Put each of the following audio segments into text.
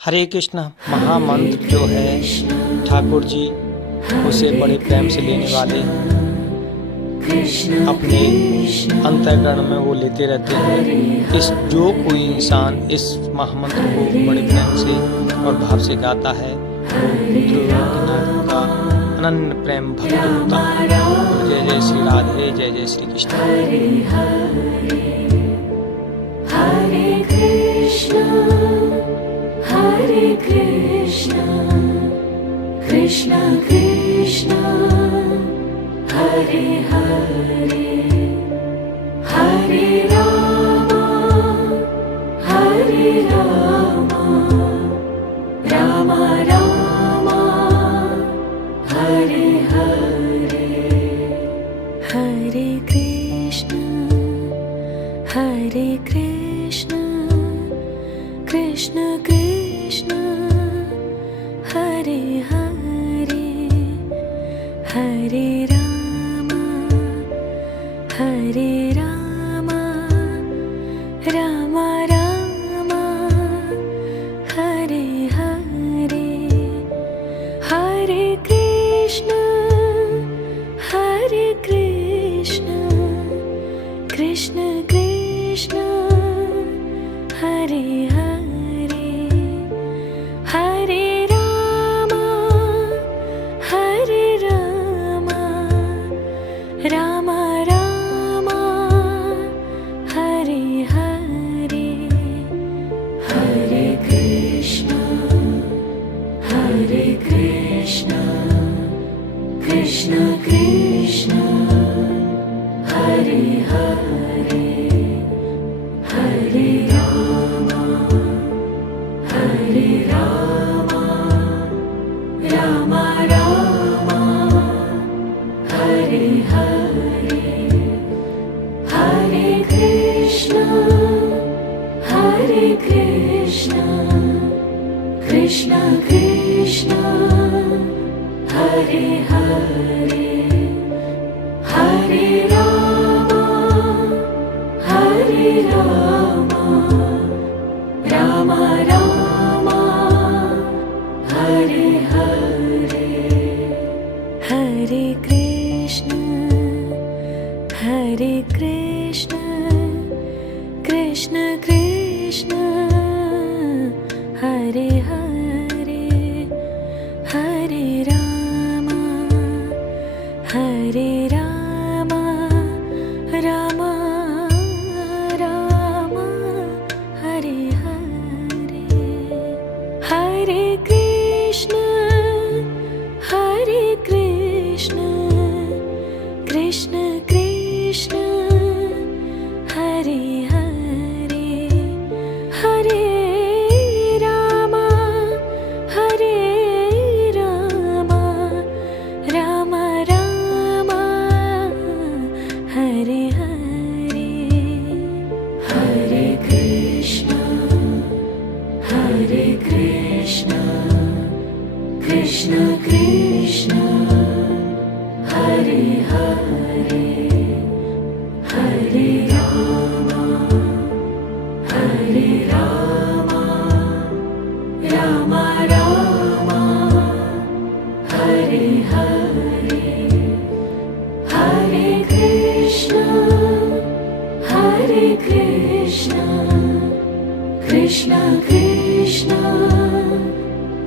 हरे कृष्ण महामंत्र जो है ठाकुर जी उसे बड़े प्रेम से लेने वाले अपने अंतःकरण में वो लेते रहते हैं। जो कोई इंसान इस महामंत्र को बड़े प्रेम से और भाव से गाता है वो त्रिलोकीनाथ का अनन्य प्रेम भक्त होता है। जय जय श्री राधे, जय जय श्री कृष्ण। हरे कृष्ण हरे Krishna Krishna Krishna Hare Hare Hare Ram Ram Ram Hare Hare Hare Krishna Krishna Krishna Hare Hare Hare Ram Ram Ram Hare Hare Hare Krishna Krishna Krishna Hare Hare Hare Ram Ram Ram Hare Hare Hare Krishna Krishna Krishna Hare Hare Hare Ram Ram Ram Hare Hare Hare Krishna Krishna Krishna Hare Hare Hare Ram Ram Ram Hare Hare Hare Krishna Krishna Krishna Hare Hare Hare Ram Ram Ram Hare Hare Hare Krishna Krishna Krishna Hare Hare Hare Ram Ram Ram Hare Hare Hare Krishna Krishna Krishna Hare Hare Hare Ram Ram Ram Hare Hare Hare Krishna Krishna Krishna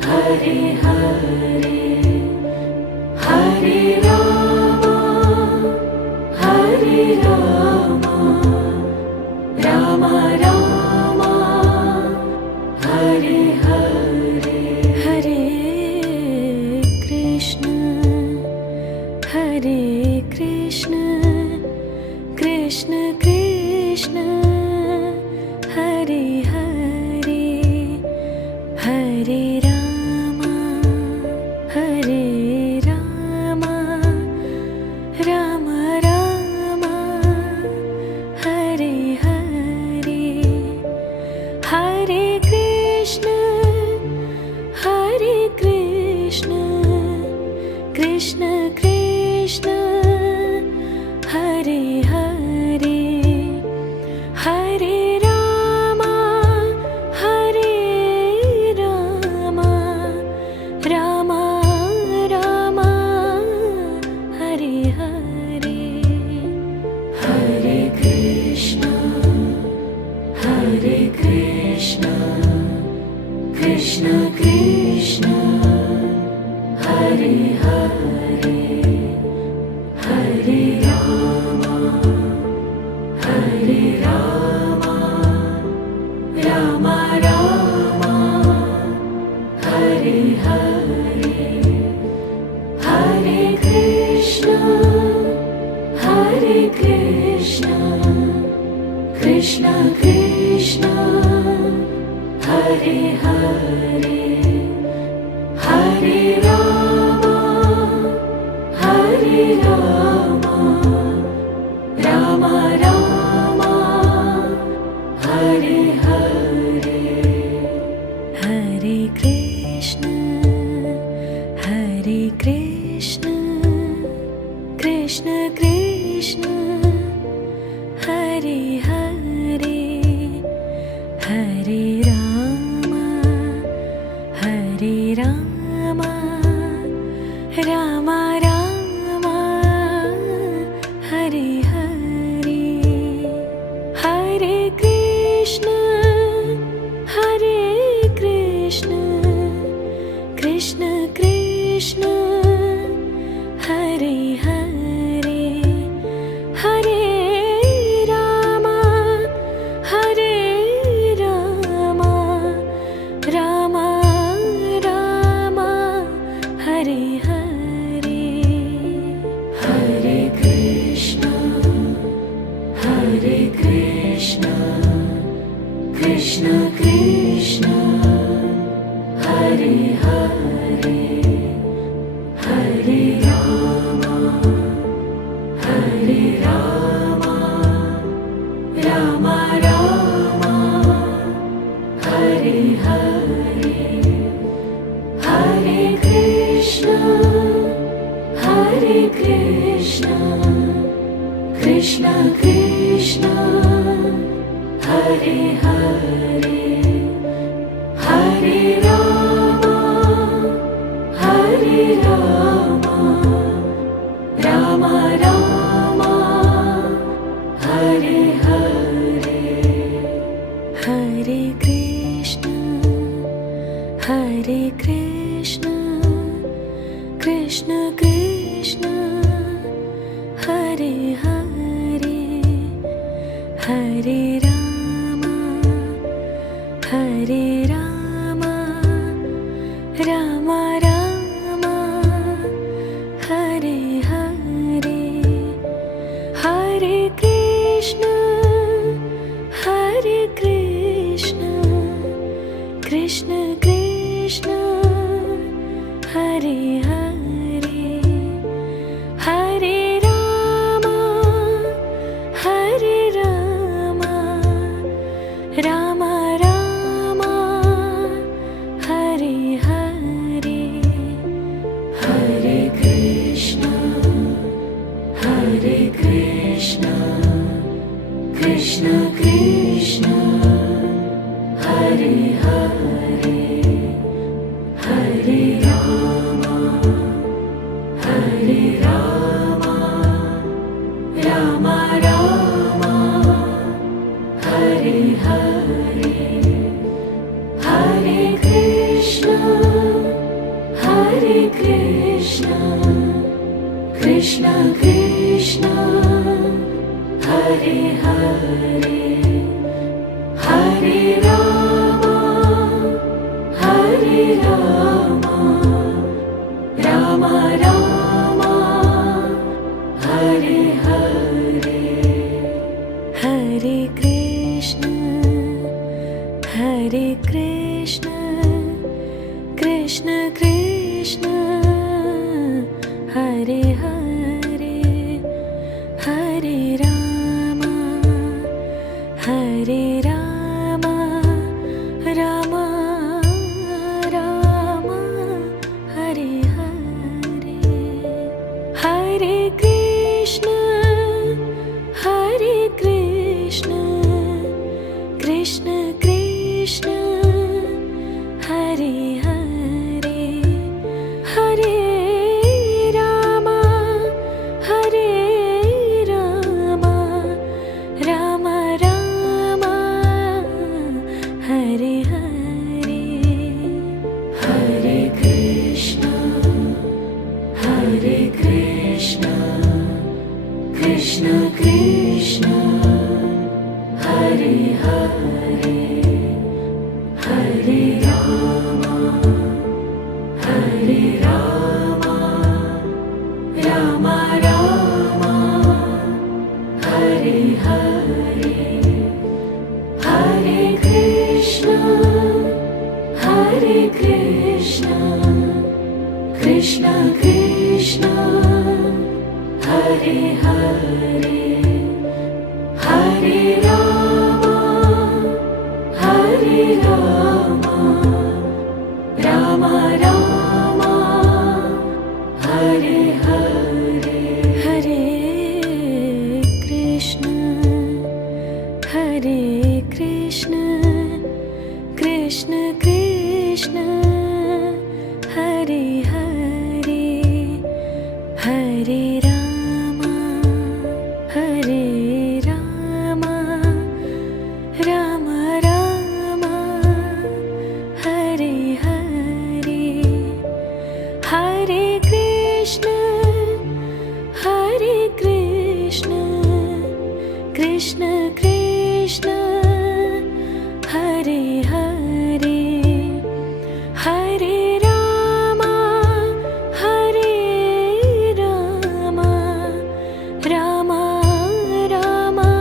Hare Hare Hare Ram Ram Ram Hare Hare Hare Krishna Krishna Krishna Hare Hare Hare Ram Ram Ram Hare Hare Hare Krishna Krishna Krishna Hare Hare Hare Ram Krishna Krishna Hare Hare Hare Rama Hare Rama Rama Rama Hare Hare Hare Krishna Krishna Krishna Hare Hare Hare Rama Rama Rama Hare Hare Hare Krishna Krishna Krishna Hare Hare Hare Rama Rama Rama Hare Hare Hare Krishna Krishna Krishna Hare Hare Hare Rama Rama Rama Hare Hare Hare Krishna Krishna Krishna Hare Hare Hare Rama Rama Rama Hare Hare Hare Krishna Krishna Krishna Hare Hare Hare Rama Rama Rama Hare Hare Hare Krishna Krishna Krishna Hare Hare Hare Rama Rama Rama Hare Hare Hare Krishna Krishna Krishna Hare Hare Hare Rama Rama Rama Hare Hare Hare Krishna Krishna Krishna Hare Hare Hare Rama Rama Rama Hare Hare Hare Krishna Krishna Krishna Hare Hare Hare Rama Rama Rama Hare Hare Hare Krishna Krishna Krishna Hare Hare Hare Rama Rama Rama Hare Hare Hare Krishna Krishna Krishna Hare Hare Hare Hare Krishna, Krishna Krishna, Hare Hare, Hare Rama, Hare Rama, Rama Rama, Hare Hare, Hare Krishna, Hare Krishna, Krishna Krishna, Hare Hare, Hare Rama, Hare Rama, Rama Rama, Hare Hare, Hare Krishna, Hare Krishna, Krishna Krishna, Hare Hare, Hare Rama, Hare Rama, Rama Rama,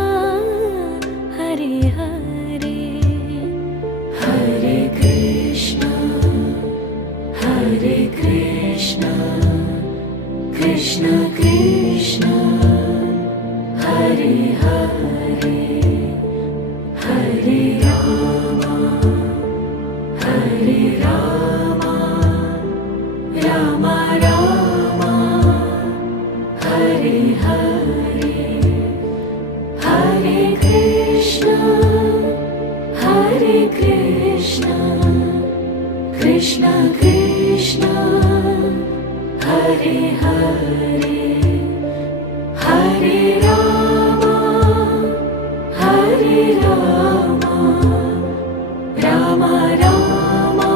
Hare Hare, Hare Krishna, Hare Krishna, Krishna Krishna, Hare Hare, Hare Rama, Hare Rama, Rama Rama, Hare Hare, Hare Krishna, Hare Krishna, Krishna Krishna, Hare Hare, Hare Rama, Hare Rama, Rama Rama,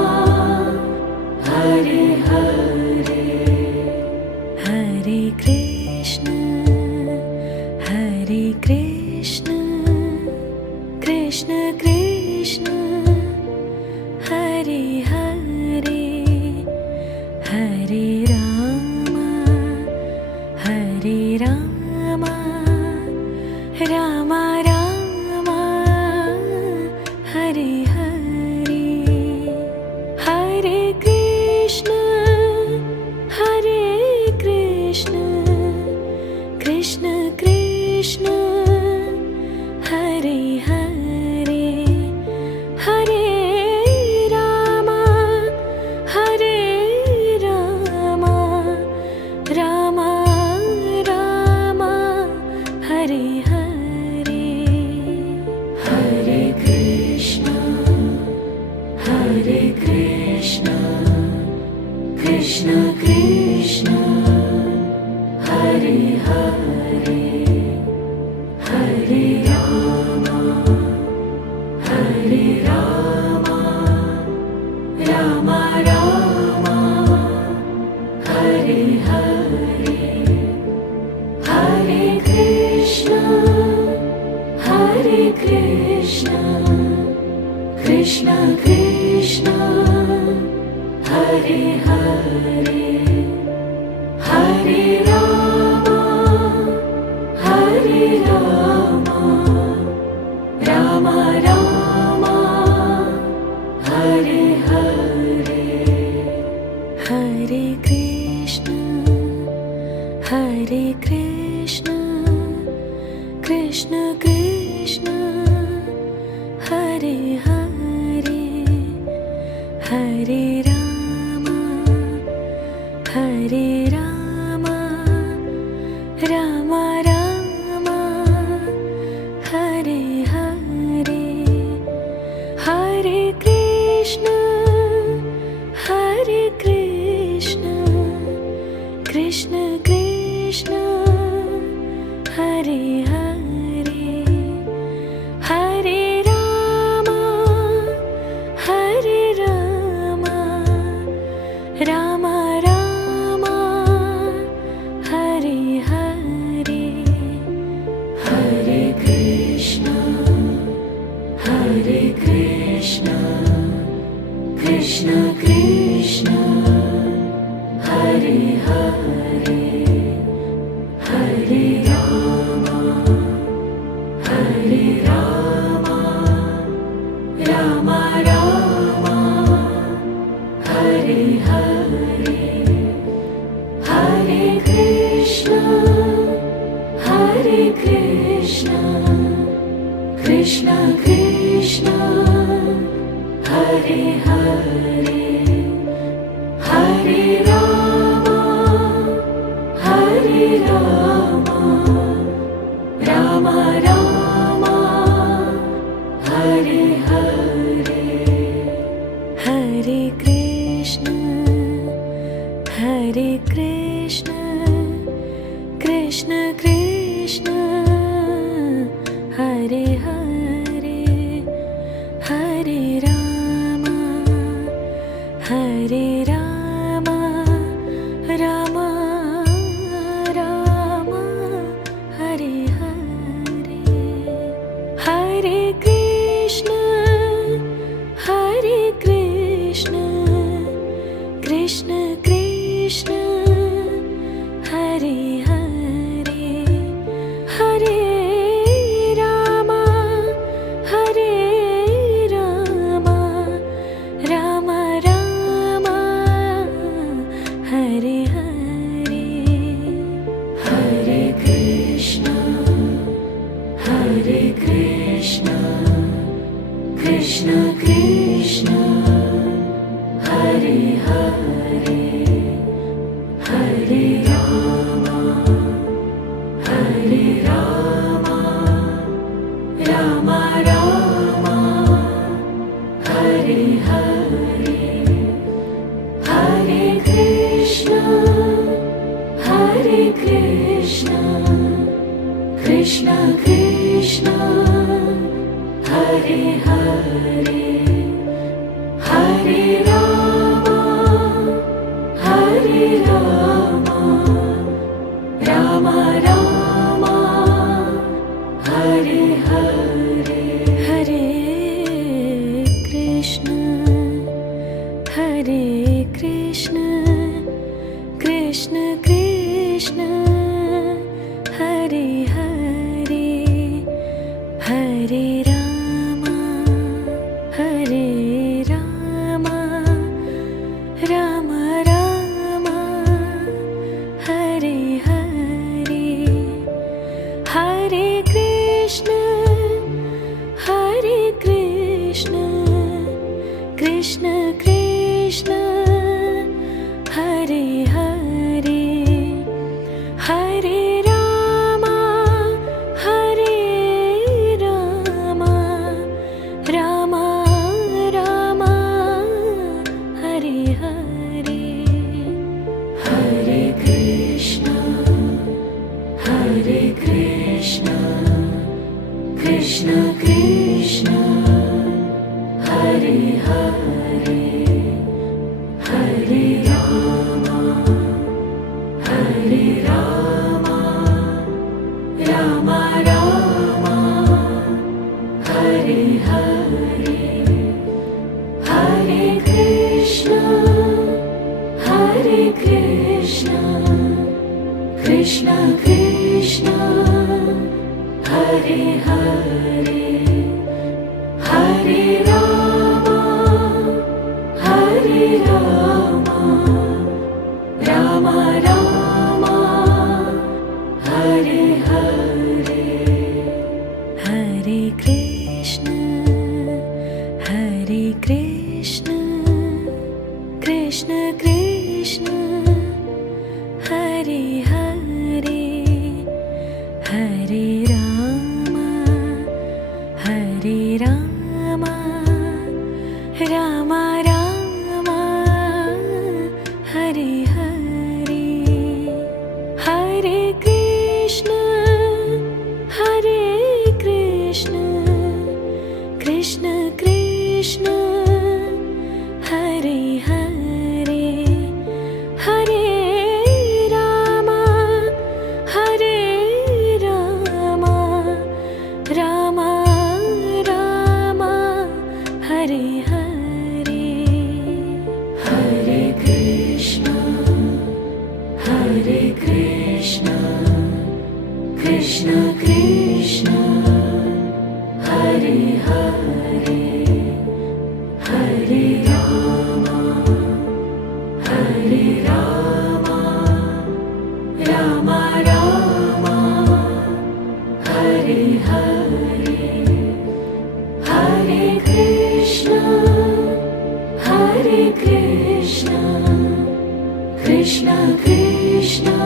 Hare Hare, Hare Krishna, Hare Krishna, Krishna Krishna, Hare Hare, Hare Rama, Hare Rama, Rama Rama, Hare Hare, Hare Krishna, Hare Krishna, Krishna Krishna, Hare Hare, Hare Rama, Hare Rama, Rama Rama, Hare Hare, Hare Krishna, Hare Krishna, Krishna Krishna, Hare Hare, Hare Rama, Hare Rama, Rama Rama, Hare Hare, Hare Krishna, Hare Krishna, Krishna Krishna, Hare Hare, Hare Rama, Hare Rama, Rama Rama, Hare Hare, Hare Krishna, Hare Krishna, Krishna Krishna, Hare Hare, Hare Rama, Hare Rama, Rama Rama, Hare Hare, Hare Krishna, Hare Krishna, Krishna Krishna, Hare Hare, Hare Rama, Hare Rama, Rama Rama, Hare Hare, Hare Krishna, Hare Krishna, Krishna Krishna, Hare Hare, Hare Rama, Hare Rama, Rama Rama, Hare Krishna, Krishna Krishna, Hare Hare, Hare Rama, Hare Rama, Rama Rama, Hare Hare, Hare Krishna, Hare Krishna, Krishna Krishna, Hare Hare, Hare Rama, Hare Rama, Rama Rama, Hare Hare, Hare Krishna, Hare Krishna, Krishna Krishna, Hare Hare, Hare Rama, Hare Rama, Rama Rama, Hare Hare, Hare Krishna, Hare Krishna, Krishna Krishna, Hare Hare, Hare Rama, Hare Rama, Rama Rama, Hare Hare, Hare Krishna, Hare Krishna, Krishna Krishna, Hare Hare, Hare Rama, Hare Rama, Rama Rama, Hare Hare, Hare Krishna, Hare Krishna, Krishna Krishna, Hare Hare, Hare Rama, Hare Rama, Rama Rama, Hare Hare, Hare Krishna, Hare Krishna, Krishna Krishna, Hare Hare, Hare Rama, Hare Rama, Rama Rama, Hare Hare, Hare Krishna, Hare Krishna, Krishna Krishna, Hare Hare, Hare Rama, Hare Rama, Rama Rama, Hare Hare, Hare Krishna, Hare Krishna, Krishna Krishna, Hare Hare, Hare Rama, Hare Rama, Rama Rama, Hare Hare, Hare Krishna, Hare Krishna, Krishna Krishna, Hare Hare, Hare Rama, Hare Rama, Rama Rama, Hare Hare, Hare Krishna, Hare Krishna, Krishna Krishna, Hare Hare, Hare Rama, Hare Rama, Rama Rama, Hare Hare, Hare Krishna, Hare Krishna, Krishna Krishna,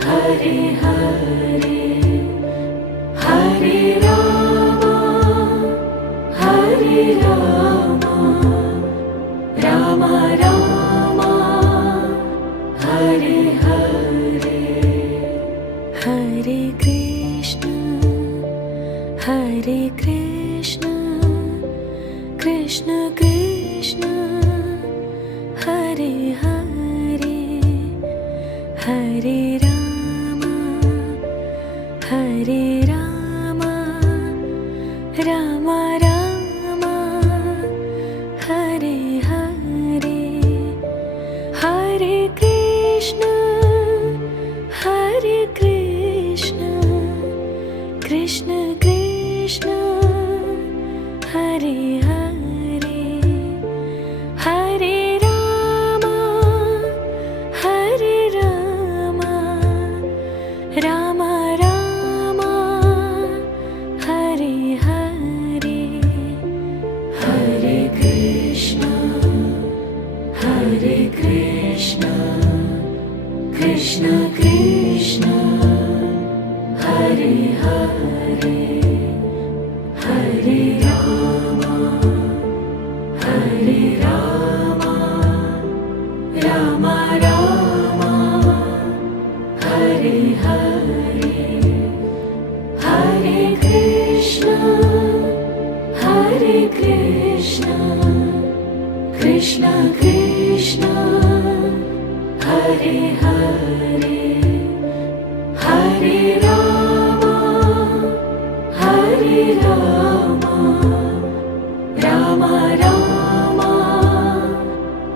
Hare Hare, Hare Rama, Hare Rama, Rama Rama, Krishna Krishna Hare Hare Hare Ram Ram Ram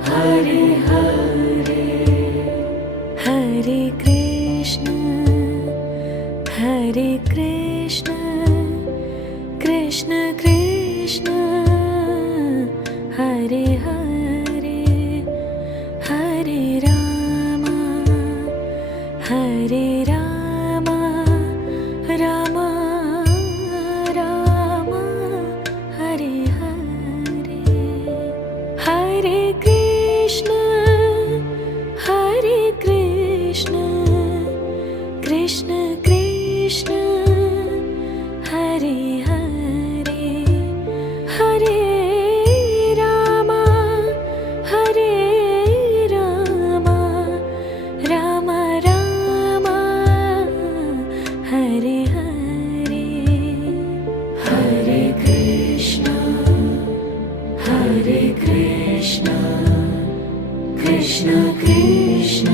Hare Hare Hare Krishna Krishna Krishna Hare Hare Hare Ram Ram Ram Hare Hare Hare Krishna Krishna Krishna Hare Hare Hare Ram Ram Ram Hare Hare Hare Krishna Krishna Krishna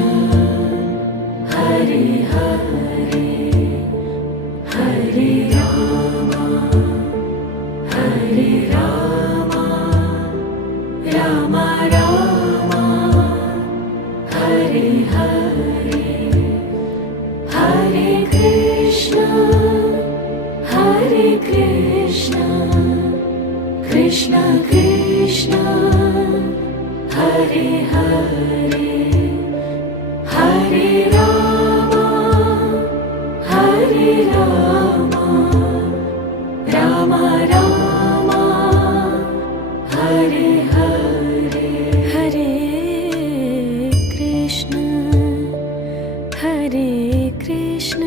Hare Hare Hare Ram Ram Ram Hare Hare Hare Krishna Krishna Krishna Hare Hare Hare Ram Ram Ram Hare Hare Hare Krishna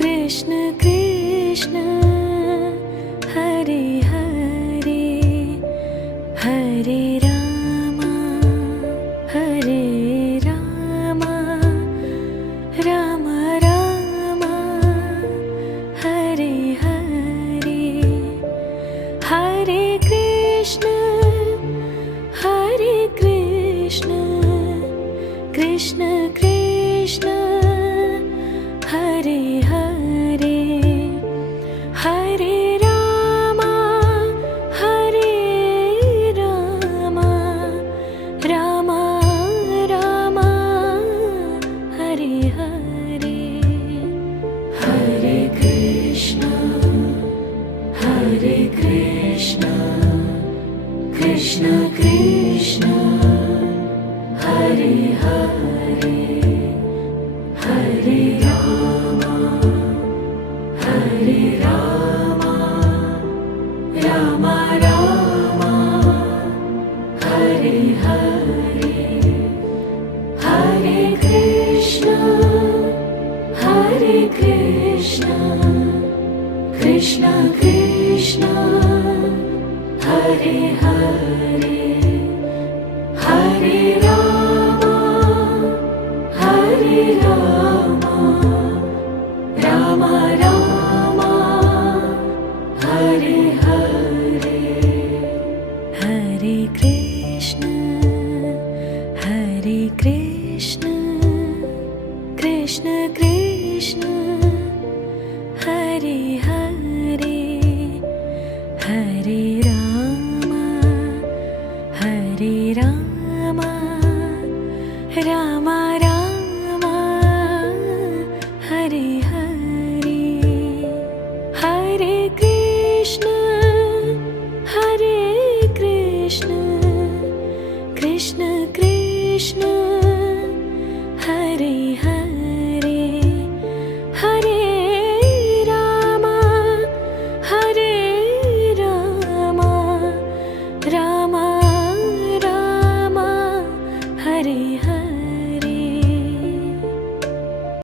Krishna Krishna Hare Hare Hare Ram Ram Ram Hare Hare Hare Krishna Krishna Krishna Hare Hare Hare Ram Ram Ram Hare Hare Hare Krishna Krishna Krishna Hare Hare Hare Ram Ram Ram Hare Hare Hare Krishna Krishna Krishna Hare Hare Hare Ram Ram Ram Hare Hare Hare Krishna Krishna Krishna Hare Hare Hare Ram Ram Ram Hare Hare Hare Krishna Krishna Krishna Hare Hare